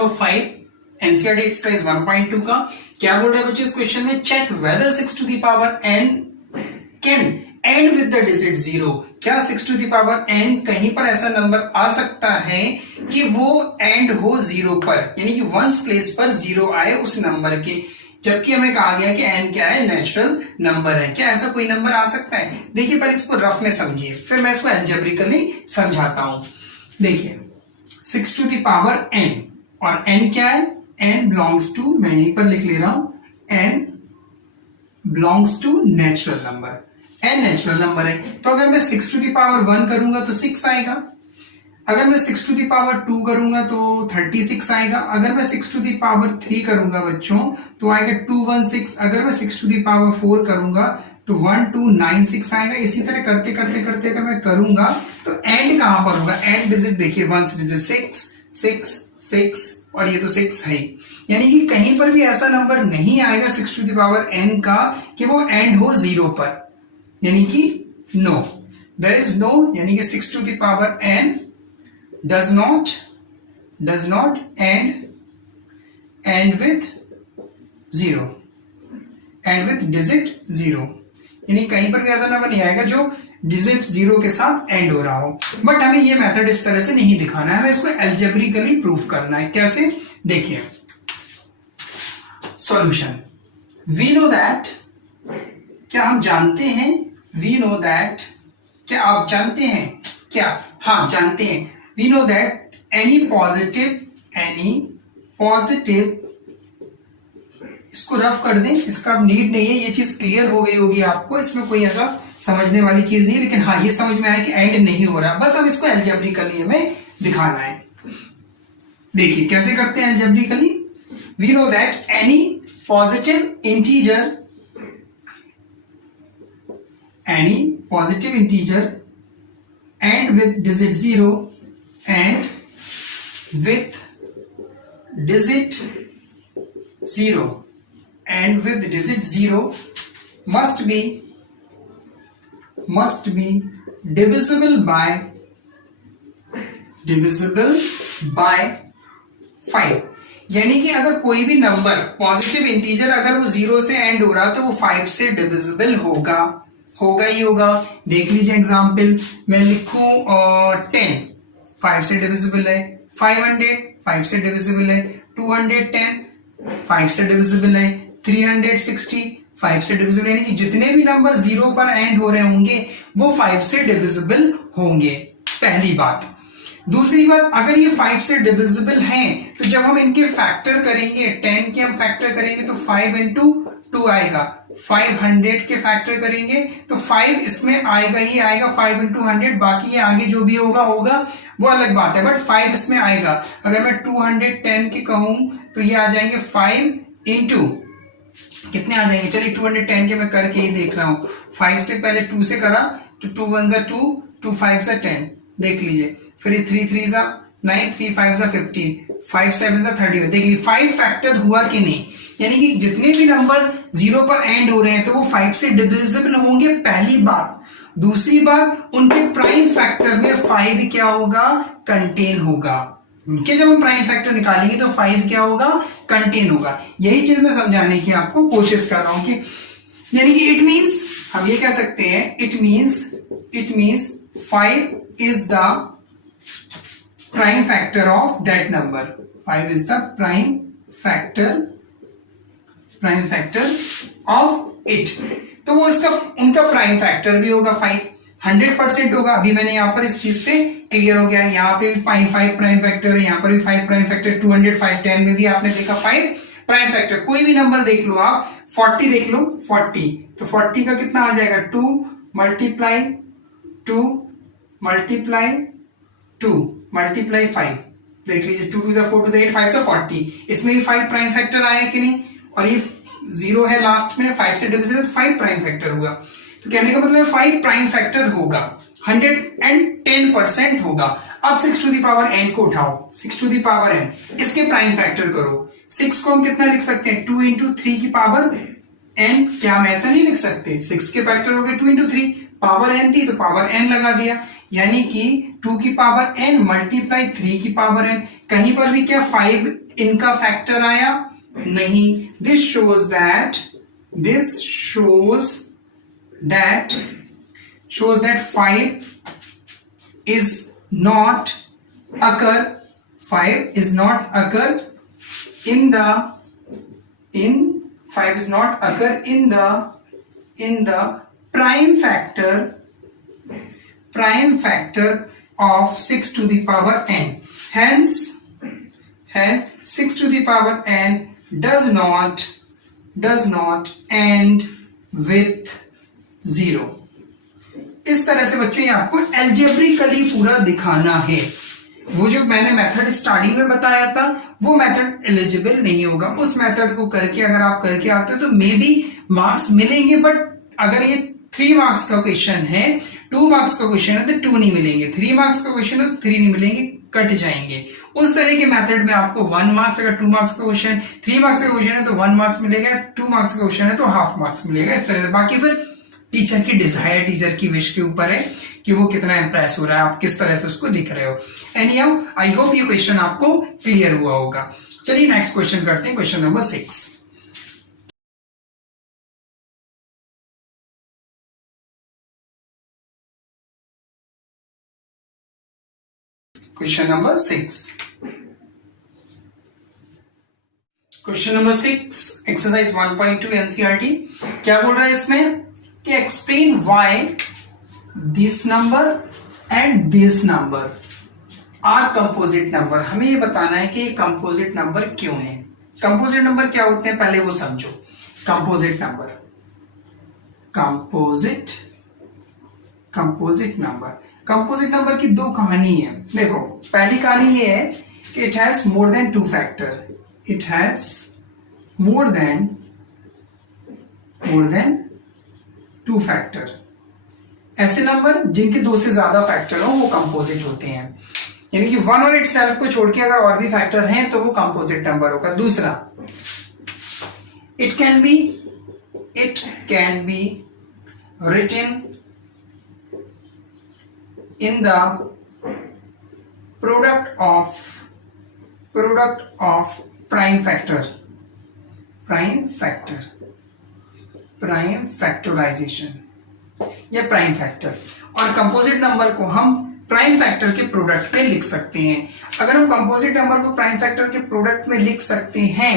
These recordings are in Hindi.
नंबर 5 एनसीईआरटी एक्सरसाइज 1.2 का क्या बोल रहा है बच्चों इस क्वेश्चन में, check whether 6 to the power n can end with the digit 0। क्या 6 टू द पावर n कहीं पर ऐसा नंबर आ सकता है कि वो एंड हो 0 पर, यानी कि वंस प्लेस पर 0 आए उस नंबर के, जबकि हमें कहा गया कि n क्या है, नेचुरल नंबर है। क्या ऐसा कोई नंबर आ सकता है? देखिए पहले इसको रफ में समझिए, फिर मैं इसको एल्जेब्रिकली समझाता हूं। देखिए 6 टू द पावर n, और n क्या है, n बिलोंग्स टू, मैं यहीं पर लिख ले रहा हूं, n belongs to natural number, n natural number है। तो अगर मैं 6 टू द पावर 1 करूंगा तो 6 आएगा, अगर मैं 6 टू द पावर 2 करूंगा तो 36 आएगा, अगर मैं 6 टू द पावर 3 करूंगा बच्चों तो आएगा 216, अगर मैं 6 टू द पावर 4 करूंगा तो 1296 आएगा। इसी तरह करते करते करते अगर मैं करूंगा तो एंड कहां पर होगा, एंड डिजिट देखिए वंस डिजिट 6 6 6, और ये तो 6 है, यानी कि कहीं पर भी ऐसा नंबर नहीं आएगा 6 टू द पावर n का कि वो एंड हो 0 पर, यानी कि नो, देयर इज नो, यानी कि 6 to the power n does not end with 0, end with digit 0, यानी कहीं पर भी ऐसा नंबर नहीं आएगा जो डिजिट 0 के साथ एंड हो रहा हो। बट हमें ये मेथड इस तरह से नहीं दिखाना है, हमें इसको एल्जेब्रिकली प्रूफ करना है। कैसे? देखिए सॉल्यूशन, वी नो दैट, क्या हम जानते हैं, वी नो दैट, क्या आप जानते हैं, क्या, हाँ जानते हैं, we know that any positive, इसको रफ कर दें, इसका अब नीड नहीं है, ये चीज क्लियर हो गई होगी आपको, इसमें कोई ऐसा समझने वाली चीज नहीं, लेकिन हाँ ये समझ में आया कि एंड नहीं हो रहा, बस अब इसको एल्जेब्रिकली हमें दिखाना है। देखिए कैसे करते हैं algebraically, we know that any positive integer and with digit 0 and with digit 0 and with digit 0 must be divisible by 5, यानी कि अगर कोई भी नंबर पॉजिटिव इंटीजर अगर वो 0 से एंड हो रहा तो वो 5 से डिविजिबल होगा ही होगा। देख लीजिए एग्जाम्पल, मैं लिखूं 10 5 से डिविजिबल है, 500 5 से डिविजिबल है, 210 5 से डिविजिबल है, 360 5 से डिविजिबल, यानी कि जितने भी नंबर 0 पर एंड हो रहे होंगे वो 5 से डिविजिबल होंगे, पहली बात। दूसरी बात, अगर ये 5 से डिविजिबल हैं तो जब हम इनके फैक्टर करेंगे, 10 के हम फैक्टर करेंगे तो 5 into 2 आएगा, 500 के फैक्टर करेंगे तो 5 इसमें आएगा ही आएगा, 5 into 100, बाकी ये आगे जो भी होगा वो अलग बात है, बट 5 इसमें आएगा। अगर मैं 210 के कहूं तो ये आ जाएंगे 5 into कितने आ जाएंगे, चलिए 210 के मैं करके ही देख रहा हूं, 5 से पहले 2 से करा तो 2 1 जा 2, 2 5 जा 10, देख लीजिए, फिर 3 3 जा 9, 3 5 जा 15, 5 7 जा 30, देख लीजिए 5 फैक्टर हुआ कि नहीं, यानी कि जितने भी नंबर 0 पर एंड हो रहे हैं तो वो 5 से डिविजिबल होंगे, पहली बात। दूसरी बात, उनके प्राइम फैक्टर में 5 क्या होगा, कंटेन होगा, उनके जब हम प्राइम फैक्टर निकालेंगे तो 5 क्या होगा, कंटेन होगा। यही चीज मैं समझाने की आपको कोशिश कर रहा हूं कि यानी कि इट मींस, हम ये कह सकते हैं, it means 5 is the prime factor of that number, 5 is the prime factor of it, तो वो इसका उनका प्राइम फैक्टर भी होगा 5, 100% होगा। अभी मैंने यहां पर इस चीज से क्लियर हो गया, यहाँ पे भी 5 प्राइम फैक्टर है, यहाँ पर भी 5 प्राइम फैक्टर, 205 10 में भी आपने देखा 5 प्राइम फैक्टर। कोई भी नंबर देख लो आप, 40 देख लो, 40 तो 40 का कितना आ जाएगा, 2 मल्टीप्लाई 5, देख लीजिए 2 to 4 to 8 5 से 40, इसमें भी 5 प्राइम फैक्टर आया कि नहीं, और ये 0 है लास्ट में, 5 से डिविजिबल तो 5 प्राइम फैक्टर हुआ, तो कहने का मतलब 5 प्राइम फैक्टर होगा, 110% होगा। अब 6 टू द पावर n को उठाओ, 6 टू द पावर n, इसके प्राइम फैक्टर करो, 6 को हम कितना लिख सकते हैं, 2 into 3 की पावर n, क्या हम ऐसा नहीं लिख सकते, 6 के फैक्टर हो गए 2 into 3, पावर n थी तो पावर n लगा दिया, यानी कि 2 की पावर n मल्टीप्लाई 3 की पावर n, कहीं पर भी क्या 5 इनका फैक्टर आया? नहीं. This shows that 5 is not occur in the prime factor of 6 to the power n. Hence 6 to the power n does not end with 0. इस तरह से बच्चों ये आपको एल्जेब्रिकली पूरा दिखाना है. वो जो मैंने मेथड स्टार्टिंग में बताया था वो मेथड एलिजिबल नहीं होगा. उस मेथड को करके अगर आप करके आते हो तो मे बी मार्क्स मिलेंगे, बट अगर ये 3 मार्क्स का क्वेश्चन है, 2 मार्क्स का क्वेश्चन है तो 2 नहीं मिलेंगे, 3 मार्क्स का क्वेश्चन है तो 3 नहीं मिलेंगे, कट जाएंगे. उस तरह के मेथड में आपको 1 मार्क्स, अगर 2 मार्क्स का क्वेश्चन, 3 मार्क्स का क्वेश्चन है तो 1 मार्क्स मिलेगा, 2 मार्क्स का क्वेश्चन है तो हाफ मार्क्स मिलेगा. इस तरह से बाकी फिर टीचर की डिजायर, टीचर की विश के ऊपर है कि वो कितना इंप्रेस हो रहा है, आप किस तरह से उसको लिख रहे हो. एनीहाउ आई होप ये क्वेश्चन आपको क्लियर हुआ होगा. चलिए नेक्स्ट क्वेश्चन करते हैं, question number 6. Question number 6. Question number 6 exercise 1.2 NCERT. क्या बोल रहा है इसमें कि explain why this number and this number are composite number. हमें ये बताना है कि ये कंपोजिट नंबर क्यों है. कंपोजिट नंबर क्या होते हैं पहले वो समझो. कंपोजिट नंबर की 2 कहानी है. देखो पहली कहानी ये है कि it has more than 2 factor. It has more than 2 factor. ऐसे नंबर जिनके 2 से ज्यादा फैक्टर हो वो कंपोजिट होते हैं. यानी कि 1 और इटसेल्फ को छोड़ के अगर और भी फैक्टर हैं तो वो कंपोजिट नंबर होगा. दूसरा, it can be written in the product of prime factorization या प्राइम फैक्टर. और कंपोजिट नंबर को हम प्राइम फैक्टर के प्रोडक्ट में लिख सकते हैं. अगर हम कंपोजिट नंबर को प्राइम फैक्टर के प्रोडक्ट में लिख सकते हैं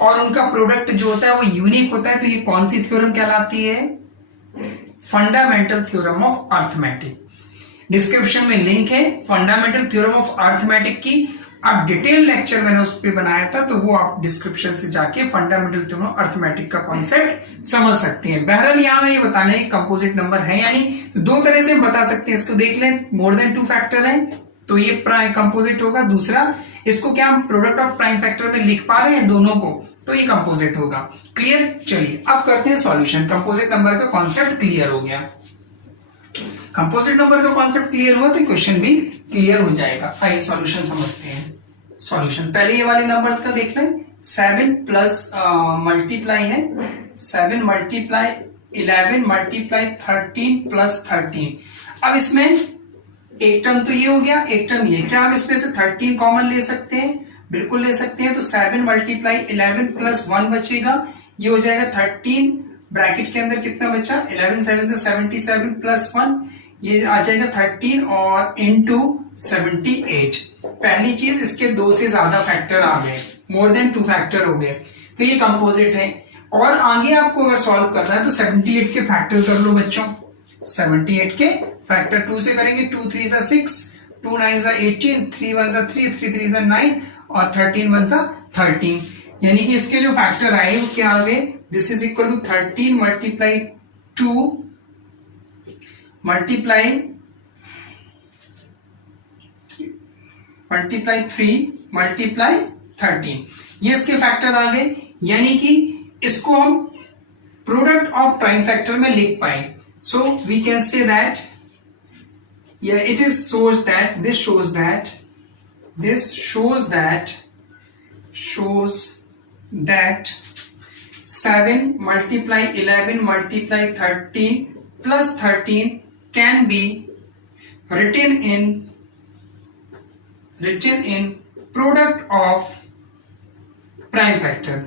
और उनका प्रोडक्ट जो होता है वो यूनिक होता है, तो ये कौन सी थ्योरम कहलाती है? Fundamental theorem of arithmetic. Description में लिंक है फंडामेंटल थ्योरम ऑफ अर्थमेटिक की. आप डिटेल लेक्चर मैंने उस पर बनाया था, तो वो आप डिस्क्रिप्शन से जाके फंडामेंटल थ्योरम ऑफ अर्थमेटिक का कॉन्सेप्ट समझ सकते हैं. बहरहाल यहां में ये बताना है कंपोजिट नंबर है या नहीं. तो 2 तरह से हम बता सकते हैं. इसको देख लें, मोर देन 2 फैक्टर है तो ये प्राइम कंपोजिट होगा. दूसरा, इसको क्या हम प्रोडक्ट ऑफ प्राइम फैक्टर में लिख पा रहे हैं दोनों को, तो ये कंपोजिट होगा. क्लियर. चलिए अब करते हैं सॉल्यूशन. कंपोजिट नंबर का कॉन्सेप्ट क्लियर हो गया. कंपोजिट नंबर का कॉन्सेप्ट क्लियर हुआ तो क्वेश्चन भी क्लियर हो जाएगा. आइए सॉल्यूशन समझते हैं. सॉल्यूशन पहले ये वाले नंबर्स का देख लें. 7 प्लस मल्टीप्लाई है 7 मल्टीप्लाई 11 मल्टीप्लाई 13 प्लस 13. अब इसमें एक टर्म तो ये हो गया, एक टर्म ये. क्या हम इसमें से 13 कॉमन ले सकते हैं? बिल्कुल ले सकते हैं. तो 7 मल्टीप्लाई 11 प्लस 1 बचेगा, ये हो जाएगा 13. ब्रैकेट के अंदर कितना बचा? 11 7 77 प्लस 1, ये आ जाएगा 13 और इंटू 78. पहली चीज, इसके 2 से ज्यादा फैक्टर आ गए, मोर देन 2 फैक्टर हो गए, तो ये कंपोजिट है. और आगे आपको अगर सॉल्व करना है तो 78 के फैक्टर कर लो बच्चों. 78 के फैक्टर 2 से करेंगे. 2 3 सा 6, 2 9 सा 18, 3 1 सा 3, 3 3 सा 9 और 13 1 सा 13. यानी कि इसके जो फैक्टर आए वो क्या आ गए? This is equal to 13 multiply 2 multiply 3 multiply 13. ये इसके फैक्टर आ गए. यानी कि इसको हम प्रोडक्ट ऑफ प्राइम फैक्टर में लिख पाए. So we can say that it is shows that 7 multiply 11 multiply 13 plus 13 can be written in product prime factor,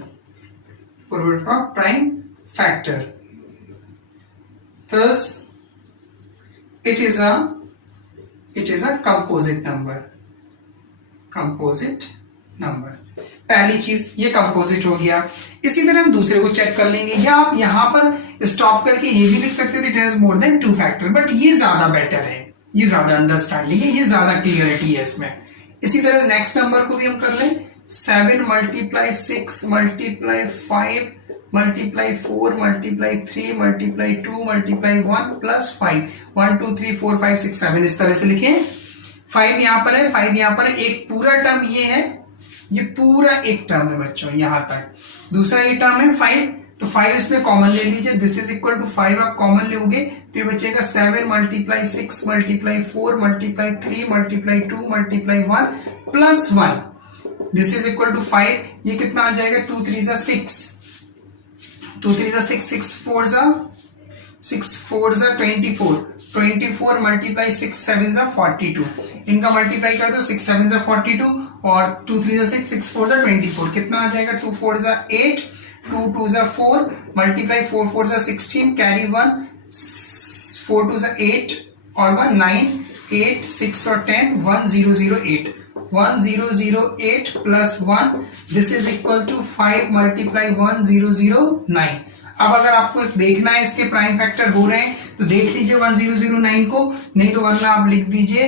product of prime factor. Thus it is a composite number. composite number, पहली चीज ये कंपोजिट हो गया। इसी तरह हम दूसरे को चेक कर लेंगे, या आप यहां पर स्टॉप करके ये भी लिख सकते थे it has more than 2 factor, but ये ज्यादा बेटर है, ये ज्यादा अंडरस्टैंडिंग है, ये ज्यादा क्लियरिटी है इसमें। इसी तरह नेक्स्ट नंबर को भी हम कर लें, 7 × 6 × 5 × 4 × 3 × 2 × 1 + 5, 1 2 3 4 5 6 7 इस तरह से लिखे। 5 यहां पर है, 5 यहां पर है, एक पूरा टर्म ये है, ये पूरा एक टर्म है बच्चों यहां तक, दूसरा ये टर्म है 5, तो 5 इसमें कॉमन ले लीजिए, दिस इज इक्वल टू 5 आप कॉमन लोगे तो ये बचेगा 7 × 6 × 4 × 3 × 2 × 1 + 1, दिस इज इक्वल टू 5, ये कितना आ जाएगा 2 3 = 6, 2 3 = 6, 6 4 = 24, 24 × 6 7 = 42, इनका मल्टीप्लाई कर दो, 6 7 = 42 और 2 3 = 6, 6 4 = 24, कितना आ जाएगा 2 4 = 8, 2 2 = 4, मल्टीप्लाई 4 4 = 16, कैरी 1, 4 2 = 8 और 1 9, 8 6 और 10, 1008, 1008 + 1, दिस इज इक्वल टू 5 × 1009। अब अगर आपको देखना है इसके प्राइम फैक्टर हो रहे हैं तो देख लीजिए 1009 को, नहीं तो वरना आप लिख दीजिए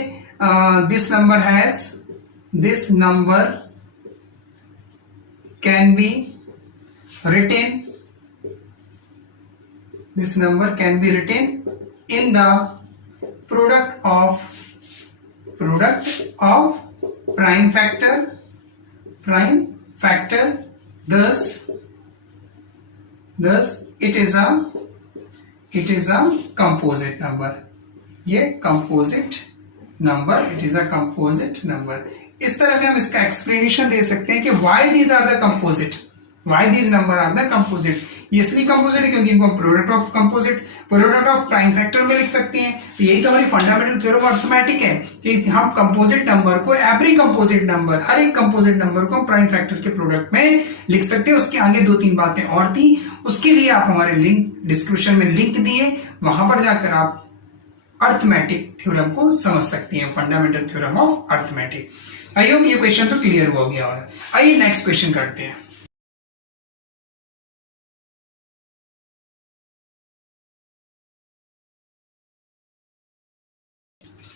this number can be written in the product of prime factor, thus it is a composite number, ये composite number, it is a composite number। इस तरह से हम इसका एक्सप्लेनेशन दे सकते हैं कि why these are the composite, why these number are the composite। ये इसलिए कंपोजिट है क्योंकि इनको प्रोडक्ट ऑफ प्राइम फैक्टर में लिख सकते हैं। तो यही तो हमारी फंडामेंटल थ्योरम ऑफ अर्थमेटिक है कि हम कंपोजिट नंबर को, एवरी कंपोजिट नंबर, हर एक कंपोजिट नंबर को प्राइम फैक्टर के प्रोडक्ट में लिख सकते हैं। उसके आगे 2-3 बातें और थी, उसके लिए आप हमारे लिंक डिस्क्रिप्शन में लिंक दिए, वहां पर जाकर आप अर्थमेटिक थ्योरम को समझ सकती हैं, fundamental theorem of arithmetic. I hope ये क्वेश्चन तो क्लियर हो गया है। आइए नेक्स्ट क्वेश्चन करते हैं।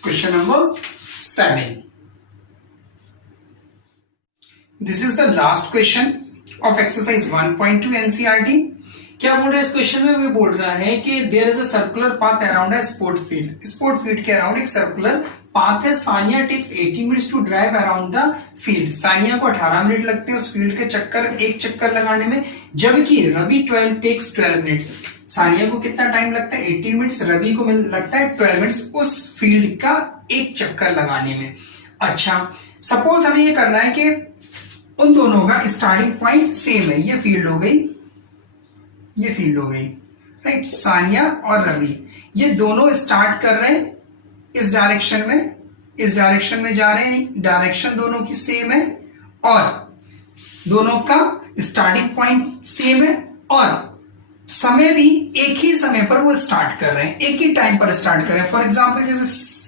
Question number 7. This is the last question of exercise 1.2 NCERT. क्या बोल रहा है इस क्वेश्चन में? वो बोल रहा है कि there is a circular path around a sport field. Sport field के अराउंड एक सर्कुलर पाथ है। Sania takes 18 minutes to drive around the field. Sania को 18 मिनट लगते हैं उस फील्ड के एक चक्कर लगाने में, जबकि रवि 12 टेक्स 12 मिनट्स। सानिया को कितना टाइम लगता है? 18 मिनट्स। रवि को लगता है 12 मिनट्स उस फील्ड का एक चक्कर लगाने में। अच्छा, सपोज हमें ये करना है कि उन दोनों का स्टार्टिंग पॉइंट सेम है। ये फील्ड हो गई, ये फील्ड हो गई, राइट। सानिया और रवि ये दोनों स्टार्ट कर रहे हैं इस डायरेक्शन में, इस डायरेक्शन में जा रहे हैं, डायरेक्शन दोनों की सेम है और दोनों का स्टार्टिंग पॉइंट सेम है और समय भी एक ही समय पर वो स्टार्ट कर रहे हैं, एक ही टाइम पर स्टार्ट कर रहे हैं। फॉर एग्जाम्पल जैसे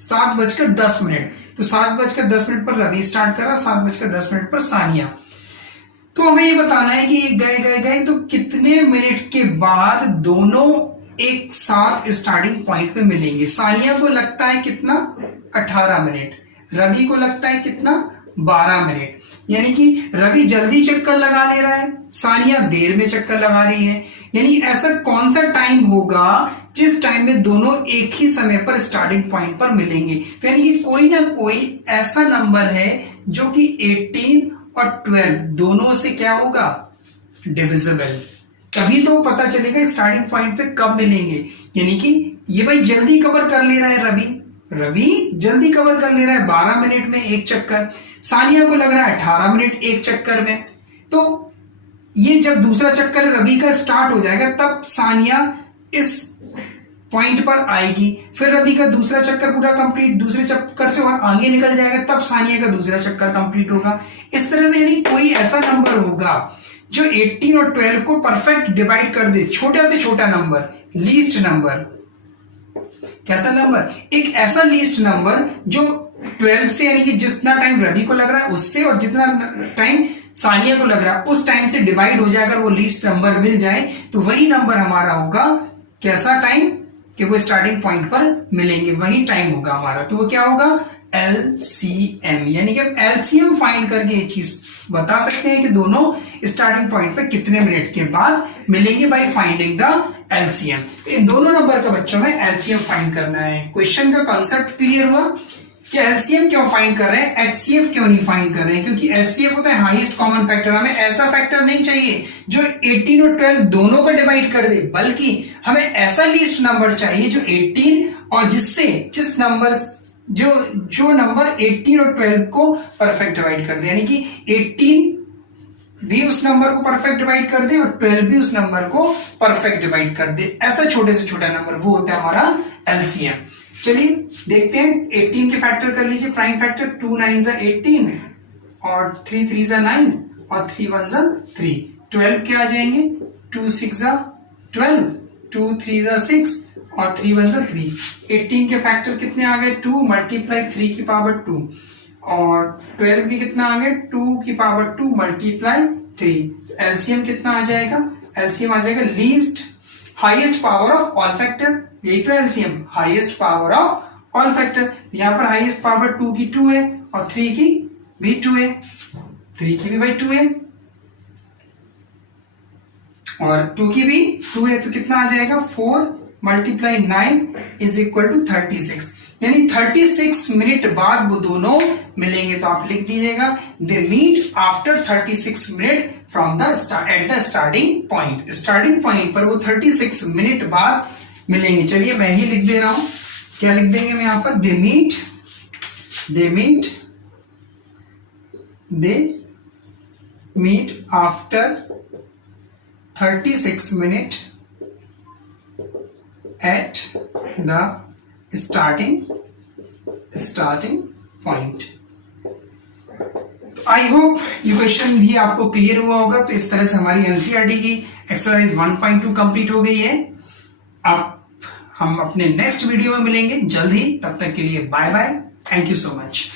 7:10, तो 7:10 पर रवि स्टार्ट कर रहा, 7:10 पर सानिया। तो हमें ये बताना है कि गए तो कितने मिनट के बाद दोनों एक साथ स्टार्टिंग पॉइंट पे मिलेंगे। सानिया को लगता है कितना? 18 मिनट। रवि को लगता है कितना? 12 मिनट। यानी कि रवि जल्दी चक्कर लगा ले रहा है, सानिया देर में चक्कर लगा रही है। यानी ऐसा कौन सा टाइम होगा जिस टाइम में दोनों एक ही समय पर स्टार्टिंग पॉइंट पर मिलेंगे? तो यानी कि कोई ना कोई ऐसा नंबर है जो कि 18 और 12 दोनों से क्या होगा? डिविजिबल। तभी तो पता चलेगा स्टार्टिंग पॉइंट पे कब मिलेंगे। यानी कि ये भाई जल्दी कवर कर ले रहा है, रवि जल्दी कवर कर ले रहा है 12 मिनट में एक चक्कर। सानिया को लग रहा है 18 मिनट एक चक्कर में। तो ये जब दूसरा चक्कर रवि का स्टार्ट हो जाएगा तब सानिया इस पॉइंट पर आएगी, फिर रवि का दूसरा चक्कर पूरा कंप्लीट, दूसरे चक्कर से और आगे निकल जाएगा, तब सानिया का दूसरा चक्कर कंप्लीट होगा। इस तरह से यानी कोई ऐसा नंबर होगा जो 18 और 12 को परफेक्ट डिवाइड कर दे, छोटा से छोटा नंबर, लीस्ट नंबर। कैसा नंबर? एक ऐसा लीस्ट नंबर जो 12 से, यानी कि जितना टाइम रवि को लग रहा है उससे और जितना टाइम सानिया को लग रहा है उस टाइम से डिवाइड हो जाए, अगर वो लीस्ट नंबर मिल जाए तो वही नंबर हमारा होगा कैसा टाइम कि वो स्टार्टिंग पॉइंट पर मिलेंगे, वही टाइम होगा हमारा। तो वो क्या होगा? LCM। यानी कि हम LCM फाइंड करके ये चीज बता सकते हैं कि दोनों स्टार्टिंग पॉइंट पे कितने मिनट के बाद मिलेंगे बाय फाइंडिंग द LCM। इन दोनों नंबर का बच्चों में LCM फाइंड करना है। क्वेश्चन का कॉन्सेप्ट क्लियर हुआ कि LCM क्यों फाइंड कर रहे हैं, HCF क्यों नहीं फाइंड कर रहे हैं? क्योंकि HCF होता है हाईएस्ट कॉमन फैक्टर। हमें ऐसा फैक्टर नहीं चाहिए जो 18 और 12 दोनों को डिवाइड कर दे, बल्कि हमें ऐसा लीस्ट नंबर चाहिए जो 18 और जिस नंबर जो नंबर 18 और 12 को परफेक्ट डिवाइड कर दे, यानी कि 18 भी उस नंबर को परफेक्ट डिवाइड कर दे और 12 भी उस नंबर को परफेक्ट डिवाइड कर दे। ऐसा छोटे से छोटा नंबर वो होता है हमारा LCM। चलिए देखते हैं 18 के फैक्टर कर लीजिए। प्राइम फैक्टर 2 9 18 और 3 3 9 और 3 1 3। 12 के आ जाएंगे 2 6 12, 2 3 6 और 3 1 3। 18 के फैक्टर कितने आ गए? 2 मल्टीप्लाई 3 की पावर 2 और 12 के कितना आ गए? 2 की पावर 2 मल्टीप्लाई 3। LCM कितना आ जाएगा? LCM आ जाएगा least highest power of all factor. यही तो LCM, highest power of all factor. यहाँ पर हाईएस्ट पावर 2 की 2 है और 3 की भी 2 है, 3 की भी भाई 2 है और 2 की भी 2 है। तो कितना आ जाएगा? 4 मल्टीप्लाई 9 इज इक्वल टू 36। यानी 36 मिनट बाद वो दोनों मिलेंगे। तो आप लिख दीजिएगा they meet after 36 minute from the at the starting point. Starting point पर वो 36 मिनट बाद मिलेंगे। चलिए मैं ही लिख दे रहा हूं, क्या लिख देंगे हम यहां पर? They meet after 36 minute at the starting point. तो आई होप ये क्वेश्चन भी आपको क्लियर हुआ होगा। तो इस तरह से हमारी एनसीईआरटी की एक्सरसाइज 1.2 कंप्लीट हो गई है। अब हम अपने नेक्स्ट वीडियो में मिलेंगे जल्द ही। तब तक के लिए bye bye, thank you so much.